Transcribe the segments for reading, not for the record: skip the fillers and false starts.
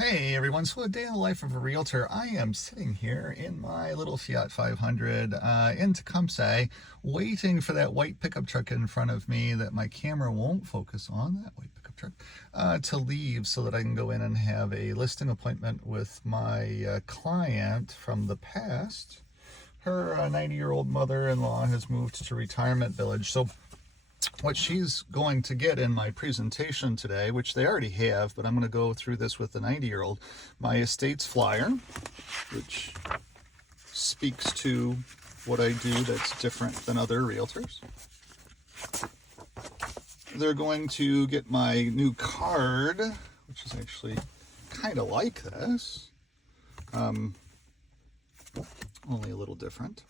Hey everyone, so a day in the life of a realtor. I am sitting here in my little Fiat 500 in Tecumseh, waiting for that white pickup truck in front of me that my camera won't focus on, that white pickup truck, to leave so that I can go in and have a listing appointment with my client from the past. Her 90-year-old mother-in-law has moved to Retirement Village, so what she's going to get in my presentation today, which they already have, but I'm going to go through this with the 90-year-old, my estates flyer, which speaks to what I do that's different than other realtors. They're going to get my new card, which is actually kind of like this, only a little different.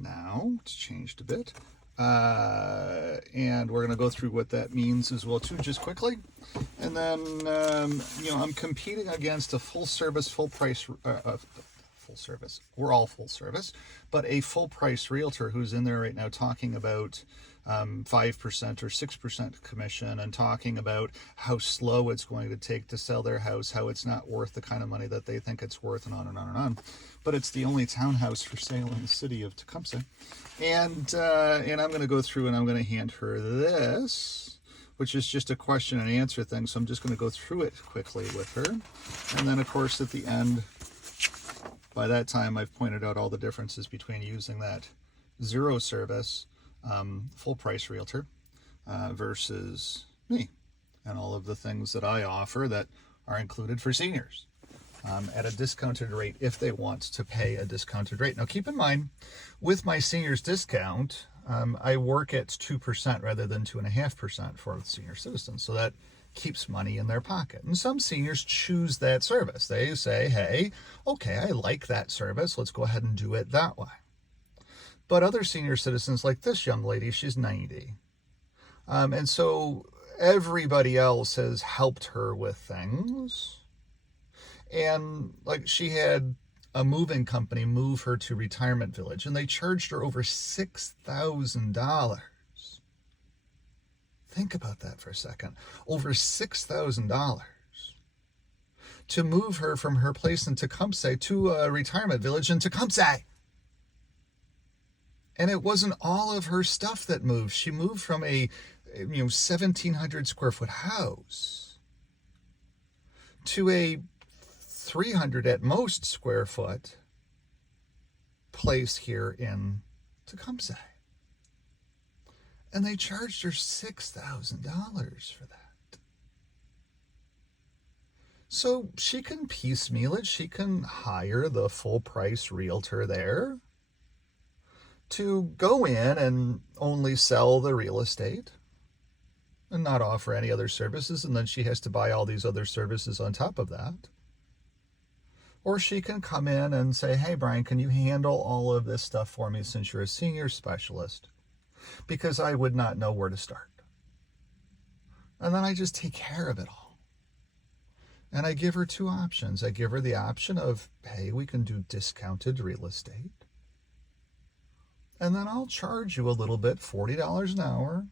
Now it's changed a bit. And we're going to go through what that means as well too, just quickly. And then, I'm competing against a full service, full price, full service. We're all full service, but a full price realtor who's in there right now talking about 5% or 6% commission and talking about how slow it's going to take to sell their house, how it's not worth the kind of money that they think it's worth, and on and on and on. But it's the only townhouse for sale in the city of Tecumseh. And I'm going to go through and I'm going to hand her this, which is just a question and answer thing. So I'm just going to go through it quickly with her. And then, of course, at the end, by that time, I've pointed out all the differences between using that zero service full price realtor versus me, and all of the things that I offer that are included for seniors at a discounted rate if they want to pay a discounted rate. Now keep in mind, with my seniors discount, I work at 2% rather than 2.5% for the senior citizens, so that keeps money in their pocket. And some seniors choose that service. They say, hey, okay, I like that service, let's go ahead and do it that way. But other senior citizens, like this young lady, she's 90. And so everybody else has helped her with things. And like she had a moving company move her to Retirement Village, and they charged her over $6,000. Think about that for a second. Over $6,000 to move her from her place in Tecumseh to a retirement village in Tecumseh. And it wasn't all of her stuff that moved. She moved from a 1,700 square foot house to a 300 at most square foot place here in Tecumseh. And they charged her $6,000 for that. So she can piecemeal it. She can hire the full price realtor there to go in and only sell the real estate and not offer any other services, and then she has to buy all these other services on top of that. Or she can come in and say, hey, Brian, can you handle all of this stuff for me since you're a senior specialist? Because I would not know where to start. And then I just take care of it all. And I give her two options. I give her the option of, hey, we can do discounted real estate. And then I'll charge you a little bit, $40 an hour,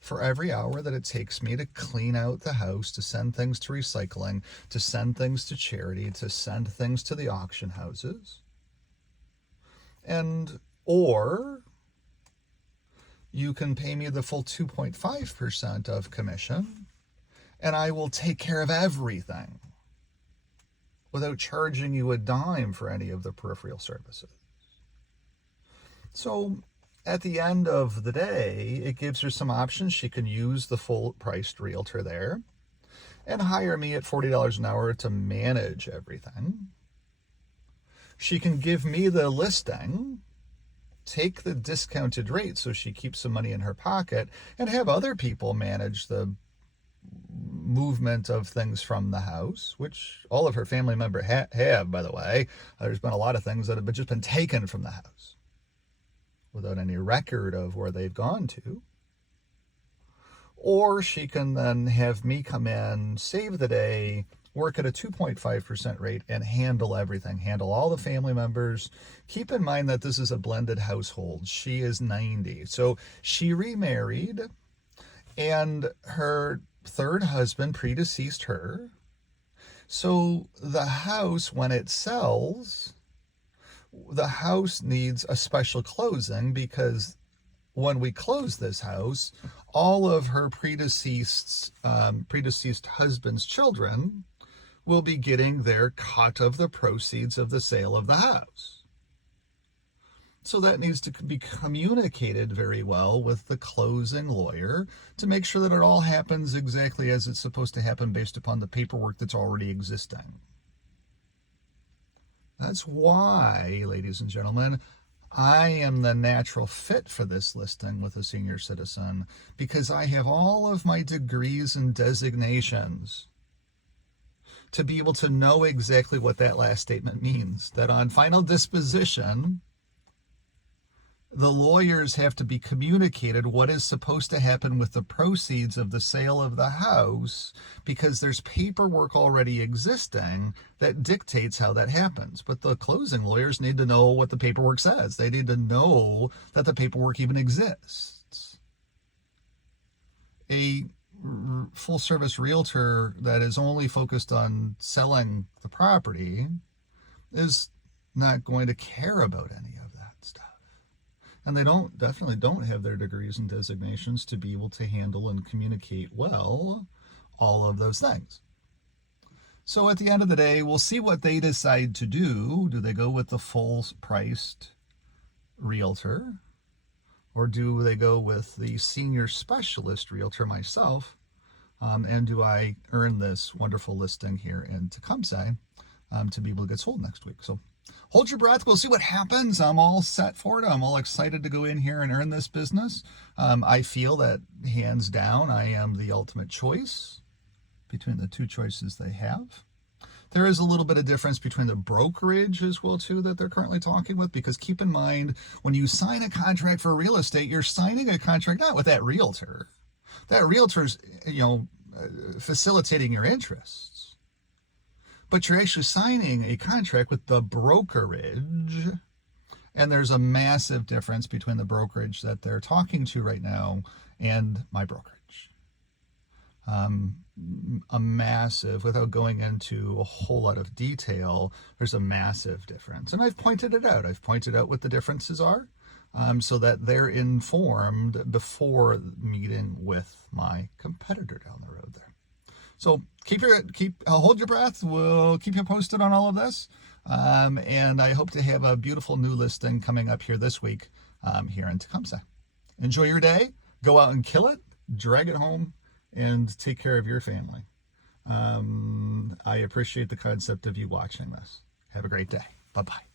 for every hour that it takes me to clean out the house, to send things to recycling, to send things to charity, to send things to the auction houses. Or you can pay me the full 2.5% of commission, and I will take care of everything without charging you a dime for any of the peripheral services. So at the end of the day, it gives her some options. She can use the full priced realtor there and hire me at $40 an hour to manage everything. She can give me the listing, take the discounted rate so she keeps some money in her pocket, and have other people manage the movement of things from the house, which all of her family members have, by the way. There's been a lot of things that have just been taken from the house without any record of where they've gone to. Or she can then have me come in, save the day, work at a 2.5% rate, and handle everything, handle all the family members. Keep in mind that this is a blended household. She is 90. So she remarried, and her third husband predeceased her. So the house, when it sells, the house needs a special closing because when we close this house, all of her predeceased husband's children will be getting their cut of the proceeds of the sale of the house. So that needs to be communicated very well with the closing lawyer to make sure that it all happens exactly as it's supposed to happen based upon the paperwork that's already existing. That's why, ladies and gentlemen, I am the natural fit for this listing with a senior citizen because I have all of my degrees and designations to be able to know exactly what that last statement means, that on final disposition, the lawyers have to be communicated what is supposed to happen with the proceeds of the sale of the house because there's paperwork already existing that dictates how that happens. But the closing lawyers need to know what the paperwork says. They need to know that the paperwork even exists. A full service realtor that is only focused on selling the property is not going to care about any of that stuff. And they definitely don't have their degrees and designations to be able to handle and communicate well all of those things. So at the end of the day, we'll see what they decide to do. Do they go with the full-priced realtor? Or do they go with the senior specialist realtor, myself? And do I earn this wonderful listing here in Tecumseh to be able to get sold next week? So hold your breath. We'll see what happens. I'm all set for it. I'm all excited to go in here and earn this business. I feel that hands down, I am the ultimate choice between the two choices they have. There is a little bit of difference between the brokerage as well, too, that they're currently talking with, because keep in mind, when you sign a contract for real estate, you're signing a contract not with that realtor. That realtor's, facilitating your interests. But you're actually signing a contract with the brokerage, and there's a massive difference between the brokerage that they're talking to right now and my brokerage. A massive, without going into a whole lot of detail, there's a massive difference. And I've pointed it out. I've pointed out what the differences are so that they're informed before meeting with my competitor down the road there. So hold your breath. We'll keep you posted on all of this. And I hope to have a beautiful new listing coming up here this week here in Tecumseh. Enjoy your day. Go out and kill it. Drag it home. And take care of your family. I appreciate the concept of you watching this. Have a great day. Bye-bye.